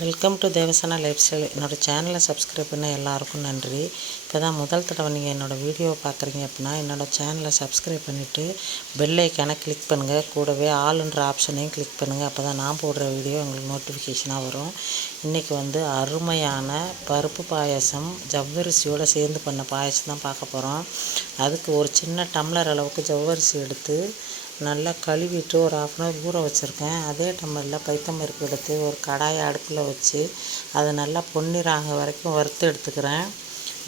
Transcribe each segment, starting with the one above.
Welcome to Devasana lifestyle. என்னோடய சேனலை subscribe பண்ண எல்லாருக்கும் நன்றி. இப்போ தான் முதல் தடவை நீங்கள் என்னோடய வீடியோவை பார்க்குறீங்க அப்படின்னா என்னோடய சேனலை சப்ஸ்கிரைப் பண்ணிவிட்டு பெல் ஐக்கானை கிளிக் பண்ணுங்கள். கூடவே ஆளுன்ற ஆப்ஷனையும் கிளிக் பண்ணுங்கள். அப்போ தான் நான் போடுற வீடியோ உங்களுக்கு நோட்டிஃபிகேஷனாக வரும். இன்றைக்கி வந்து அருமையான பருப்பு பாயசம் ஜவ்வரிசியோடு சேர்ந்து பண்ண பாயசம் தான் பார்க்க போகிறோம். அதுக்கு ஒரு சின்ன டம்ளர் அளவுக்கு ஜவ்வரிசி எடுத்து நல்லா கழுவிட்டு ஒரு 1/2 ஊற வச்சுருக்கேன். அதே டம்ளரில் பைத்தம்பருப்பு எடுத்து ஒரு கடாயை அடுப்பில் வச்சு அதை நல்லா பொன்னிறாக வரைக்கும் வறுத்து எடுத்துக்கிறேன்.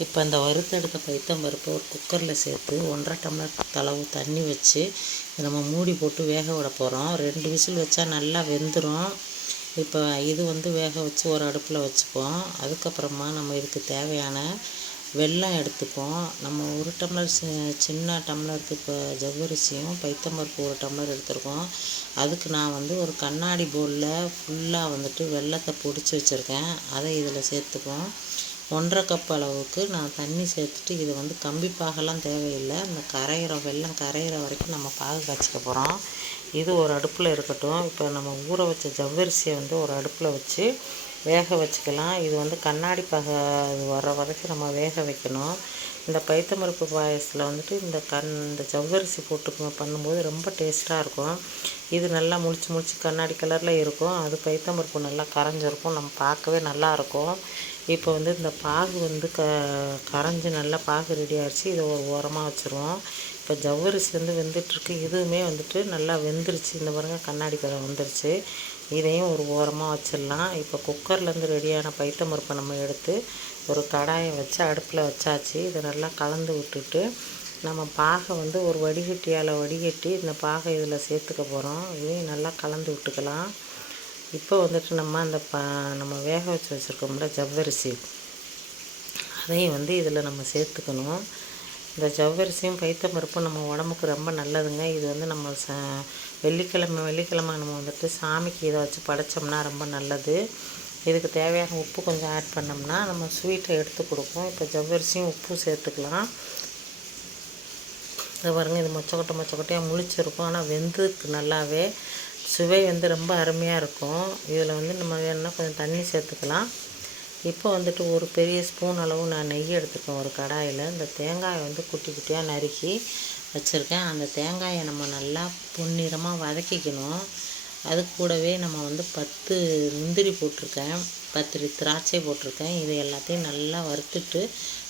இப்போ இந்த வறுத்து எடுத்த பைத்தம்பருப்பு ஒரு குக்கரில் சேர்த்து 1.5 டம்ளர் அளவு தண்ணி வச்சு நம்ம மூடி போட்டு வேக விட போகிறோம். 2 விசில் வச்சா நல்லா வெந்துடும். இப்போ இது வந்து வேக வச்சு ஒரு அடுப்பில் வச்சுப்போம். அதுக்கப்புறமா நம்ம இதுக்கு தேவையான வெல்லம் எடுத்துப்போம். நம்ம 1 டம்ளர் சின்ன டம்ளருக்கு இப்போ ஜவ்வரிசியும் பைத்தம்பருப்பு 1 டம்ளர் எடுத்துருக்கோம். அதுக்கு நான் வந்து ஒரு கண்ணாடி பவுலில் ஃபுல்லாக வந்துட்டு வெல்லத்தை பொடிச்சு வச்சுருக்கேன். அதை இதில் சேர்த்துப்போம். 1.5 கப் அளவுக்கு நான் தண்ணி சேர்த்துட்டு இதை வந்து கம்பி பாகெல்லாம் தேவையில்லை. அந்த வெல்லம் கரையிற வரைக்கும் நம்ம பாகு காய்ச்சிக்க போகிறோம். இது ஒரு அடுப்பில் இருக்கட்டும். இப்போ நம்ம ஊற வச்ச ஜவ்வரிசியை வந்து ஒரு அடுப்பில் வச்சு வேக வச்சுக்கலாம். இது வந்து கண்ணாடி பாகு வர வரைக்கும் நம்ம வேக வைக்கணும். இந்த பைத்தம்பருப்பு பாயசத்தில் வந்துட்டு இந்த ஜவ்வரிசி போட்டு பண்ணும்போது ரொம்ப டேஸ்ட்டாக இருக்கும். இது நல்லா முழிச்சு கண்ணாடி கலரில் இருக்கும். அது பைத்தம்பருப்பு நல்லா கரைஞ்சிருக்கும். நம்ம பார்க்கவே நல்லாயிருக்கும். இப்போ வந்து இந்த பாகு வந்து கரைஞ்சி நல்லா பாகு ரெடி ஆகிடுச்சு. இதை ஒரு ஓரமாக வச்சுருவோம். இப்போ ஜவ்வரிசி வந்து வெந்துட்டுருக்கு. இதுவுமே வந்துட்டு நல்லா வெந்துருச்சு. இந்த பாருங்கள் கண்ணாடி கலர் வந்துருச்சு. இதையும் ஒரு ஓரமாக வச்சிடலாம். இப்போ குக்கர்லேருந்து ரெடியான பைத்தம்பருப்பை நம்ம எடுத்து ஒரு கடாயை வச்சு அடுப்பில் வச்சாச்சு. இதை நல்லா கலந்து விட்டுட்டு நம்ம பாகை வந்து ஒரு வடிகட்டியால் வடிகட்டி இந்த பாகை இதில் சேர்த்துக்க போகிறோம். இதையும் நல்லா கலந்து விட்டுக்கலாம். இப்போ வந்துட்டு நம்ம நம்ம வேக வச்சுருக்கோம்ல ஜவ்வரிசி, அதையும் வந்து இதில் நம்ம சேர்த்துக்கணும். இந்த ஜவ்வரிசியும் பைத்தம்பருப்பும் நம்ம உடம்புக்கு ரொம்ப நல்லதுங்க. இது வந்து நம்ம வெள்ளிக்கிழமை நம்ம வந்துட்டு சாமிக்கு இதை வச்சு படைச்சோம்னா ரொம்ப நல்லது. இதுக்கு தேவையான உப்பு கொஞ்சம் ஆட் பண்ணோம்னா நம்ம ஸ்வீட்டை எடுத்து கொடுப்போம். இப்போ ஜவ்வரிசியும் உப்பும் சேர்த்துக்கலாம். இதை பாருங்கள், இது மொச்சக்கொட்டையாக முழிச்சிருக்கும். ஆனால் வெந்துருக்கு நல்லாவே. சுவை வந்து ரொம்ப அருமையாக இருக்கும். இதில் வந்து நம்ம வேணும்னா கொஞ்சம் தண்ணி சேர்த்துக்கலாம். இப்போ வந்துட்டு ஒரு பெரிய ஸ்பூன் அளவு நான் நெய் எடுத்துருக்கேன் ஒரு கடாயில். இந்த தேங்காயை வந்து குட்டி குட்டியாக நறுக்கி வச்சுருக்கேன். அந்த தேங்காயை நம்ம நல்லா பொன்னிறமாக வதக்கிக்கணும். அது கூடவே நம்ம வந்து 10 முந்திரி போட்டிருக்கேன், 10 திராட்சை போட்டிருக்கேன். இது எல்லாத்தையும் நல்லா வறுத்துட்டு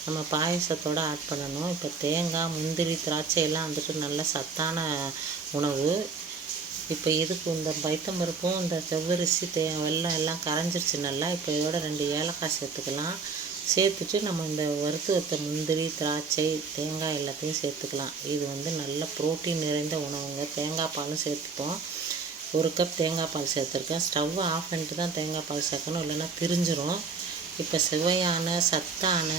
நம்ம பாயசத்தோடு ஆட் பண்ணணும். இப்போ தேங்காய், முந்திரி, திராட்சை எல்லாம் வந்துட்டு நல்ல சத்தான உணவு. இப்போ இதுக்கு இந்த பைத்தம்பருப்பும் இந்த ஜவ்வரிசி வெல்லம் எல்லாம் கரைஞ்சிருச்சு நல்லா. இப்போ இதோட 2 ஏலக்காய் சேர்த்துக்கலாம். சேர்த்துட்டு நம்ம இந்த வறுத்து வைத்த முந்திரி, திராட்சை, தேங்காய் எல்லாத்தையும் சேர்த்துக்கலாம். இது வந்து நல்ல புரோட்டீன் நிறைந்த உணவுங்க. தேங்காய் பாலும் சேர்த்துப்போம். 1 கப் தேங்காய் பால் சேர்த்துருக்கேன். ஸ்டவ்வை ஆஃப் பண்ணிட்டு தான் தேங்காய் பால் சேர்க்கணும், இல்லைன்னா திரிஞ்சிரும். இப்போ சுவையான சத்தான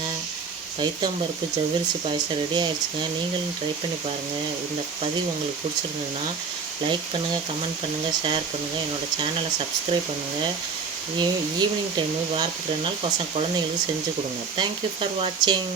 பைத்தம்பருப்பு ஜவ்வரிசி பாயசம் ரெடி ஆகிடுச்சுங்க. நீங்களும் ட்ரை பண்ணி பாருங்கள். இந்த பதிவு உங்களுக்கு பிடிச்சிருந்ததுன்னா லைக் பண்ணுங்கள், கமெண்ட் பண்ணுங்கள், ஷேர் பண்ணுங்கள். என்னோடய சேனலை சப்ஸ்கிரைப் பண்ணுங்கள். ஈவினிங் டைமு வாரத்துக்கு 2 நாள் குழந்தைங்களுக்கு செஞ்சு கொடுங்க. தேங்க்யூ ஃபார் வாட்சிங்.